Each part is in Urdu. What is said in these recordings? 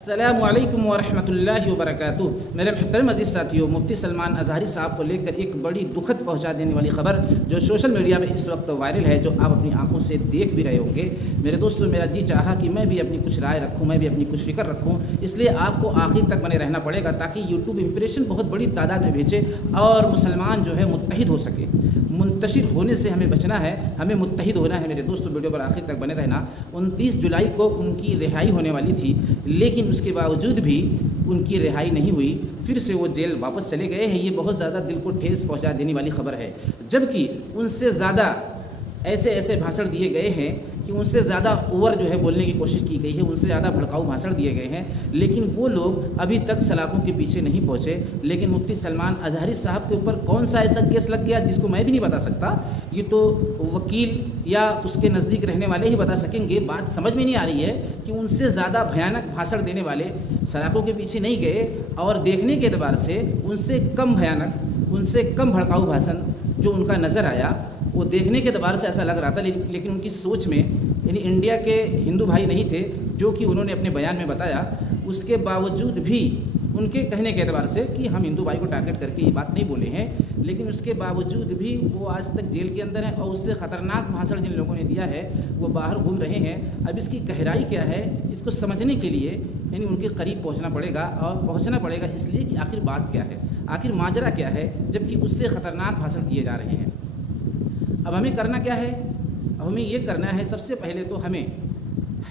السلام علیکم ورحمۃ اللہ وبرکاتہ۔ میرے محترم عزیز ساتھیوں، مفتی سلمان اظہری صاحب کو لے کر ایک بڑی دکھد پہنچا دینے والی خبر جو سوشل میڈیا میں اس وقت وائرل ہے، جو آپ اپنی آنکھوں سے دیکھ بھی رہے ہوں گے۔ میرے دوستوں، میرا جی چاہا کہ میں بھی اپنی کچھ رائے رکھوں، میں بھی اپنی کچھ فکر رکھوں، اس لیے آپ کو آخر تک بنے رہنا پڑے گا تاکہ یوٹیوب امپریشن بہت بڑی تعداد میں بھیجے اور مسلمان جو ہے متحد ہو سکے۔ منتشر ہونے سے ہمیں بچنا ہے، ہمیں متحد ہونا ہے۔ میرے دوستوں، ویڈیو پر آخر تک بنے رہنا۔ 29 جولائی کو ان کی رہائی ہونے والی تھی، لیکن اس کے باوجود بھی ان کی رہائی نہیں ہوئی، پھر سے وہ جیل واپس چلے گئے ہیں۔ یہ بہت زیادہ دل کو ٹھیس پہنچا دینے والی خبر ہے، جبکہ ان سے زیادہ ایسے بھاشن دیے گئے ہیں کہ ان سے زیادہ اوور جو ہے بولنے کی کوشش کی گئی ہے، ان سے زیادہ بھڑکاؤ بھاشن دیے گئے ہیں، لیکن وہ لوگ ابھی تک سلاخوں کے پیچھے نہیں پہنچے۔ لیکن مفتی سلمان اظہری صاحب کے اوپر کون سا ایسا کیس لگ گیا جس کو میں بھی نہیں بتا سکتا، یہ تو وکیل یا اس کے نزدیک رہنے والے ہی بتا سکیں گے۔ بات سمجھ میں نہیں آ رہی ہے کہ ان سے زیادہ بھیانک بھاشن دینے والے سلاخوں کے پیچھے نہیں گئے، اور دیکھنے کے اعتبار سے ان سے کم بھیانک، ان سے کم بھڑکاؤ بھاشن جو ان کا نظر آیا، وہ دیکھنے کے اعتبار سے ایسا لگ رہا تھا، لیکن ان کی سوچ میں یعنی انڈیا کے ہندو بھائی نہیں تھے جو کہ انہوں نے اپنے بیان میں بتایا۔ اس کے باوجود بھی ان کے کہنے کے اعتبار سے کہ ہم ہندو بھائی کو ٹارگٹ کر کے یہ بات نہیں بولے ہیں، لیکن اس کے باوجود بھی وہ آج تک جیل کے اندر ہیں، اور اس سے خطرناک بھاشن جن لوگوں نے دیا ہے وہ باہر گھوم رہے ہیں۔ اب اس کی گہرائی کیا ہے، اس کو سمجھنے کے لیے یعنی ان کے قریب پہنچنا پڑے گا، اور پہنچنا پڑے گا اس لیے کہ آخر بات کیا ہے، آخر ماجرا کیا ہے، جبکہ اس سے خطرناک بھاشن دیے جا رہے ہیں۔ اب ہمیں کرنا کیا ہے؟ اب ہمیں یہ کرنا ہے، سب سے پہلے تو ہمیں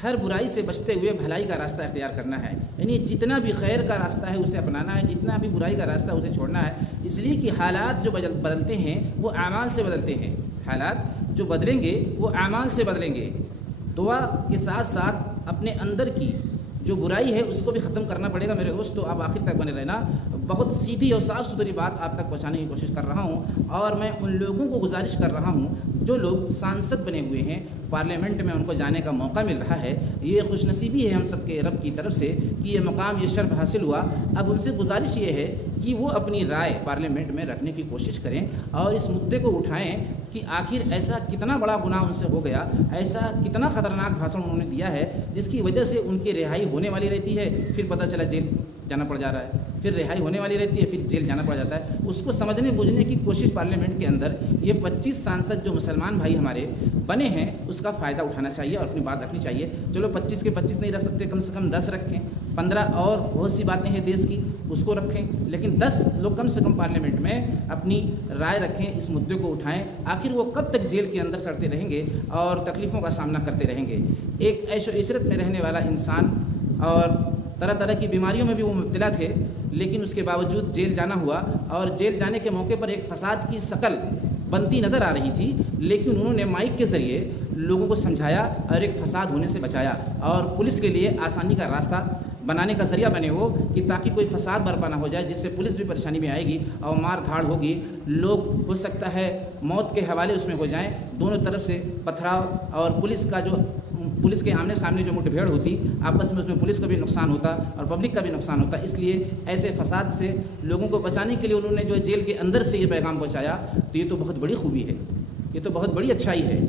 ہر برائی سے بچتے ہوئے بھلائی کا راستہ اختیار کرنا ہے، یعنی جتنا بھی خیر کا راستہ ہے اسے اپنانا ہے، جتنا بھی برائی کا راستہ ہے اسے چھوڑنا ہے، اس لیے کہ حالات جو بدلتے ہیں وہ اعمال سے بدلتے ہیں۔ حالات جو بدلیں گے وہ اعمال سے بدلیں گے۔ دعا کے ساتھ ساتھ اپنے اندر کی جو برائی ہے اس کو بھی ختم کرنا پڑے گا۔ میرے دوستو، آپ آخر تک بنے رہنا۔ بہت سیدھی اور صاف ستھری بات آپ تک پہنچانے کی کوشش کر رہا ہوں، اور میں ان لوگوں کو گزارش کر رہا ہوں جو لوگ سانسد بنے ہوئے ہیں، پارلیمنٹ میں ان کو جانے کا موقع مل رہا ہے۔ یہ خوش نصیبی ہے ہم سب کے رب کی طرف سے کہ یہ مقام، یہ شرف حاصل ہوا۔ اب ان سے گزارش یہ ہے کہ وہ اپنی رائے پارلیمنٹ میں رکھنے کی کوشش کریں اور اس مدعے کو اٹھائیں کہ آخر ایسا کتنا بڑا گناہ ان سے ہو گیا، ایسا کتنا خطرناک بھاشن انہوں نے دیا ہے جس کی وجہ سے ان کی رہائی ہونے والی رہتی ہے، پھر پتہ چلا جیل جانا پڑ جا رہا ہے، پھر رہائی ہونے والی رہتی ہے، پھر جیل جانا پڑ جاتا ہے۔ اس کو سمجھنے بوجھنے کی کوشش پارلیمنٹ کے اندر یہ 25 سانسد جو مسلمان بھائی ہمارے بنے ہیں اس کا فائدہ اٹھانا چاہیے اور اپنی بات رکھنی چاہیے۔ چلو 25 کے 25 نہیں رکھ سکتے، کم سے کم 10 رکھیں، 15 اور بہت سی باتیں ہیں دیش کی اس کو رکھیں، لیکن 10 لوگ کم سے کم پارلیمنٹ میں اپنی رائے رکھیں، اس مدعے کو اٹھائیں۔ آخر وہ کب تک جیل کے اندر سڑتے رہیں گے اور تکلیفوں کا سامنا کرتے رہیں گے؟ ایک عیش و عشرت میں رہنے والا انسان، اور طرح طرح کی بیماریوں میں بھی وہ مبتلا تھے، لیکن اس کے باوجود جیل جانا ہوا، اور جیل جانے کے موقع پر ایک فساد کی شکل بنتی نظر آ رہی تھی، لیکن انہوں نے مائک کے ذریعے لوگوں کو سمجھایا اور ایک فساد ہونے سے بچایا، اور پولیس کے لیے آسانی کا راستہ بنانے کا ذریعہ بنے وہ، کہ تاکہ کوئی فساد برپا نہ ہو جائے جس سے پولیس بھی پریشانی میں آئے گی اور مار دھاڑ ہوگی، لوگ ہو سکتا ہے موت کے حوالے اس میں ہو جائیں، دونوں طرف سے پتھراؤ، اور پولیس کے آمنے سامنے جو مٹبھیڑ ہوتی آپس میں، اس میں پولیس کا بھی نقصان ہوتا اور پبلک کا بھی نقصان ہوتا۔ اس لیے ایسے فساد سے لوگوں کو بچانے کے لیے انہوں نے جو ہے جیل کے اندر سے یہ پیغام پہنچایا، تو یہ تو بہت بڑی خوبی ہے، یہ تو بہت بڑی اچھائی ہے۔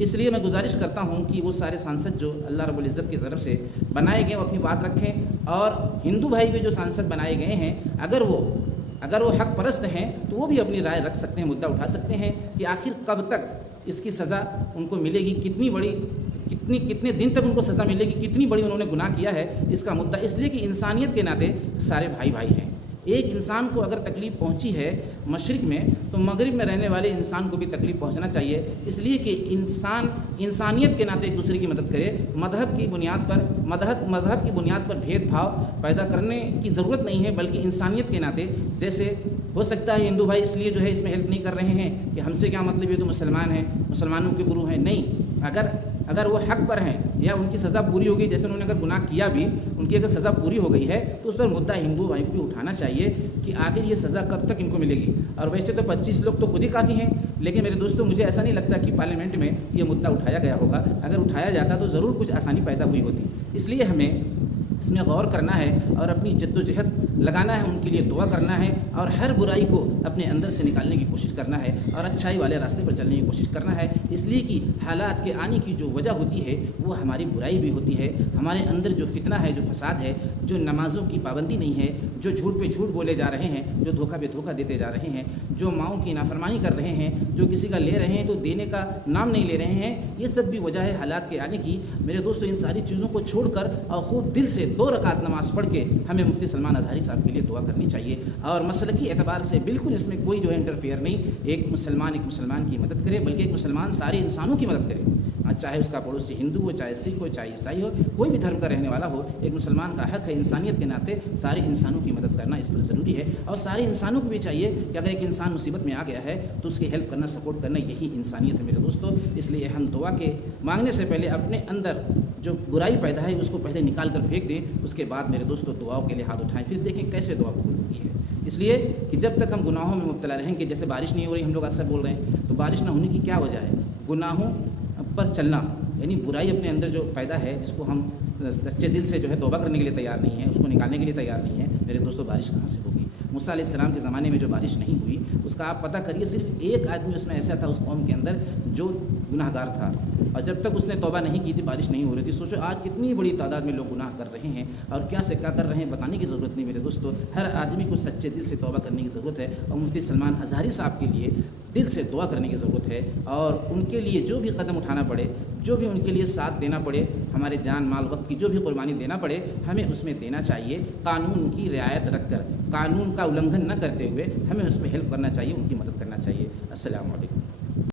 اس لیے میں گزارش کرتا ہوں کہ وہ سارے سانسد جو اللہ رب العزت کی طرف سے بنائے گئے وہ اپنی بات رکھیں، اور ہندو بھائی کے جو سانسد بنائے گئے ہیں اگر وہ حق پرست ہیں تو وہ بھی اپنی رائے رکھ سکتے ہیں، مدعا اٹھا سکتے ہیں کہ آخر کب تک اس کی سزا ان کو ملے گی، کتنے دن تک ان کو سزا ملے گی، کتنی بڑی انہوں نے گناہ کیا ہے، اس کا مدعا۔ اس لیے کہ انسانیت کے ناطے سارے بھائی ہیں۔ ایک انسان کو اگر تکلیف پہنچی ہے مشرق میں تو مغرب میں رہنے والے انسان کو بھی تکلیف پہنچنا چاہیے، اس لیے کہ انسان انسانیت کے ناطے ایک دوسرے کی مدد کرے۔ مذہب کی بنیاد پر بھید بھاؤ پیدا کرنے کی ضرورت نہیں ہے، بلکہ انسانیت کے ناطے، جیسے ہو سکتا ہے ہندو بھائی اس لیے جو ہے اس میں ہیلپ نہیں کر رہے ہیں کہ ہم سے کیا مطلب، یہ تو مسلمان ہیں، مسلمانوں کے گرو ہیں، نہیں، اگر وہ حق پر ہیں یا ان کی سزا پوری ہوگی، جیسے انہوں نے اگر گناہ کیا بھی، ان کی اگر سزا پوری ہو گئی ہے تو اس پر مدعا ہندو بھائی کو بھی اٹھانا چاہیے کہ آخر یہ سزا کب تک ان کو ملے گی۔ اور ویسے تو 25 لوگ تو خود ہی کافی ہیں، لیکن میرے دوستوں مجھے ایسا نہیں لگتا کہ پارلیمنٹ میں یہ مدعا اٹھایا گیا ہوگا، اگر اٹھایا جاتا تو ضرور کچھ آسانی پیدا ہوئی ہوتی۔ اس لیے ہمیں اس میں غور کرنا ہے اور اپنی جد و جہد لگانا ہے، ان کے لیے دعا کرنا ہے اور ہر برائی کو اپنے اندر سے نکالنے کی کوشش کرنا ہے اور اچھائی والے راستے پر چلنے کی کوشش کرنا ہے، اس لیے کہ حالات کے آنے کی جو وجہ ہوتی ہے وہ ہماری برائی بھی ہوتی ہے، ہمارے اندر جو فتنہ ہے، جو فساد ہے، جو نمازوں کی پابندی نہیں ہے، جو جھوٹ پہ جھوٹ بولے جا رہے ہیں، جو دھوکہ پہ دھوکہ دیتے جا رہے ہیں، جو ماؤں کی نافرمانی کر رہے ہیں، جو کسی کا لے رہے ہیں تو دینے کا نام نہیں لے رہے ہیں، یہ سب بھی وجہ ہے حالات کے آنے کی۔ میرے دوستو، ان ساری چیزوں کو چھوڑ کر اور خوب دل سے 2 رکعت نماز پڑھ کے ہمیں مفتی سلمان اظہری صاحب کے لیے دعا کرنی چاہیے، اور مسلکی اعتبار سے بالکل اس میں کوئی جو ہے انٹرفیئر نہیں، ایک مسلمان کی مدد کرے، بلکہ ایک مسلمان سارے انسانوں کی مدد کرے، چاہے اس کا پڑوسی ہندو ہو، چاہے سکھ ہو، چاہے عیسائی ہو، کوئی بھی دھرم کا رہنے والا ہو، ایک مسلمان کا حق ہے انسانیت کے ناطے سارے انسانوں کی مدد کرنا، اس پر ضروری ہے، اور سارے انسانوں کو بھی چاہیے کہ اگر ایک انسان مصیبت میں آ گیا ہے تو اس کی ہیلپ کرنا، سپورٹ کرنا، یہی انسانیت ہے میرے دوستو۔ اس لیے ہم دعا کے مانگنے سے پہلے اپنے اندر جو برائی پیدا ہے اس کو پہلے نکال کر پھینک دیں، اس کے بعد میرے دوستو دعاؤں کے لیے ہاتھ اٹھائیں، پھر دیکھیں کیسے دعا قبول ہوتی ہے۔ اس لیے کہ جب تک ہم گناہوں میں مبتلا رہیں گے، جیسے بارش نہیں ہو رہی، ہم لوگ اکثر بول رہے ہیں، تو بارش نہ ہونے کی کیا وجہ ہے؟ گناہوں پر چلنا، یعنی برائی اپنے اندر جو پیدا ہے، جس کو ہم سچے دل سے جو ہے توبہ کرنے کے لیے تیار نہیں ہیں، اس کو نکالنے کے لیے تیار نہیں ہیں، میرے دوستو بارش کہاں سے ہوگی؟ موسیٰ علیہ السلام کے زمانے میں جو بارش نہیں ہوئی، اس کا آپ پتہ کریے، صرف ایک آدمی اس میں ایسا تھا اس قوم کے اندر جو گناہ گار تھا، اور جب تک اس نے توبہ نہیں کی تھی بارش نہیں ہو رہی تھی۔ سوچو آج کتنی بڑی تعداد میں لوگ گناہ کر رہے ہیں، اور کیا سے کیا کر رہے ہیں بتانے کی ضرورت نہیں میرے دوستو، ہر آدمی کو سچے دل سے توبہ کرنے کی ضرورت ہے، اور مفتی سلمان اظہری صاحب کے لیے دل سے دعا کرنے کی ضرورت ہے، اور ان کے لیے جو بھی قدم اٹھانا پڑے، جو بھی ان کے لیے ساتھ دینا پڑے، ہمارے جان مال وقت کی جو بھی قربانی دینا پڑے، ہمیں اس میں دینا چاہیے، قانون کی رعایت رکھ کر، قانون کا النگھن نہ کرتے ہوئے ہمیں اس میں ہیلپ کرنا چاہیے، ان کی مدد کرنا چاہیے۔ السلام علیکم۔